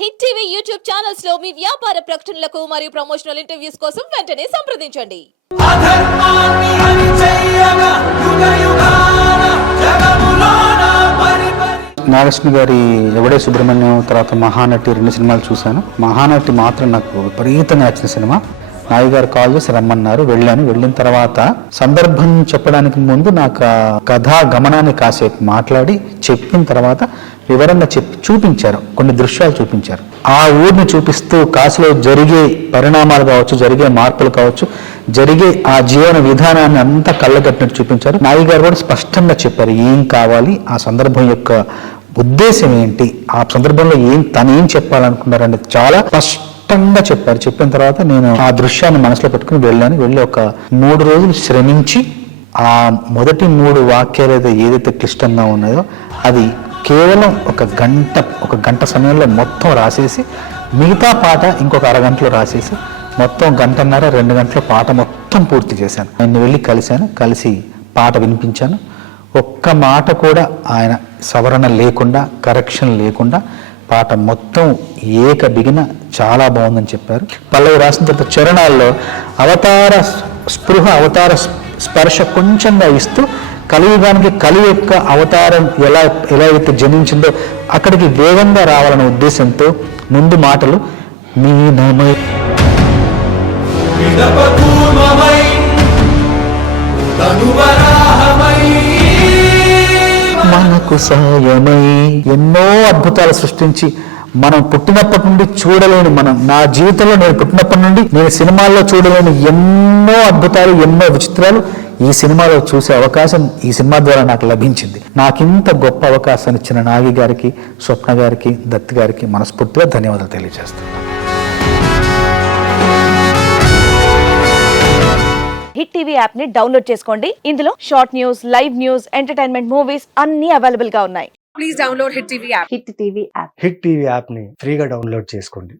Hit TV YouTube channels లో మీ వ్యాపార ప్రకటనలకు మరియు ప్రమోషనల్ ఇంటర్వ్యూస్ కోసం వెంటనే సంప్రదించండి. నాగలక్ష్మి గారి ఎవడే సుబ్రహ్మణ్యం తర్వాత మహానటి 2 సినిమాలు చూశాను. మహానటి మాత్రం నాకు విపరీతంగా నచ్చిన సినిమా. నాయి గారు కాల్ చేసి రమ్మన్నారు, వెళ్ళాను. వెళ్ళిన తర్వాత సందర్భం చెప్పడానికి ముందు నాకు కథా గమనాన్ని కాసేపు మాట్లాడి చెప్పిన తర్వాత వివరంగా చూపించారు, కొన్ని దృశ్యాలు చూపించారు. ఆ ఊరిని చూపిస్తూ కాశీలో జరిగే పరిణామాలు కావచ్చు, జరిగే మార్పులు కావచ్చు, జరిగే ఆ జీవన విధానాన్ని అంతా కళ్ళగట్టినట్టు చూపించారు. నాయి గారు కూడా స్పష్టంగా చెప్పారు ఏం కావాలి, ఆ సందర్భం యొక్క ఉద్దేశం ఏంటి, ఆ సందర్భంలో తను ఏం చెప్పాలనుకున్నారని చాలా స్పష్టంగా చెప్పారు. చెప్పిన తర్వాత నేను ఆ దృశ్యాన్ని మనసులో పెట్టుకుని వెళ్ళి ఒక 3 రోజులు శ్రమించి ఆ మొదటి 3 వాక్యాలు ఏదైతే క్లిష్టంగా ఉన్నాయో అది కేవలం ఒక గంట సమయంలో మొత్తం రాసేసి, మిగతా పాట ఇంకొక అరగంటలో రాసేసి మొత్తం 1.5-2 గంటల పాట మొత్తం పూర్తి చేశాను. ఆయన వెళ్ళి కలిసి పాట వినిపించాను. ఒక్క మాట కూడా ఆయన సవరణ లేకుండా, కరెక్షన్ లేకుండా పాట మొత్తం ఏక బిగిన చాలా బాగుందని చెప్పారు. పల్లవి రాసిన తర్వాత చరణాల్లో అవతార స్పృహ, అవతార స్పర్శ కొంచెంగా ఇస్తూ కలియుగానికి కలి యొక్క అవతారం ఎలా అయితే జనించిందో అక్కడికి వేగంగా రావాలనే ఉద్దేశంతో ముందు మాటలు మీనమై మనకు సాయమై ఎన్నో అద్భుతాలు సృష్టించి మనం పుట్టినప్పటి నుండి చూడలేని, నా జీవితంలో నేను పుట్టినప్పటి నుండి నేను సినిమాల్లో చూడలేని ఎన్నో అద్భుతాలు, ఎన్నో విచిత్రాలు ఈ సినిమాలో చూసే అవకాశం ఈ సినిమా ద్వారా నాకు లభించింది. నాకింత గొప్ప అవకాశాన్ని ఇచ్చిన నాగి గారికి, స్వప్న గారికి, దత్ గారికి మనస్ఫూర్తిగా ధన్యవాదాలు తెలియజేస్తాను. హిట్ టీవీ యాప్ ని డౌన్లోడ్ చేసుకోండి. ఇందులో short news, live news, entertainment movies అన్ని అవైలబుల్ గా ఉన్నాయి. Please download Hit TV app. Hit TV app. Hit TV యాప్ని ఫ్రీగా డౌన్లోడ్ చేసుకోండి.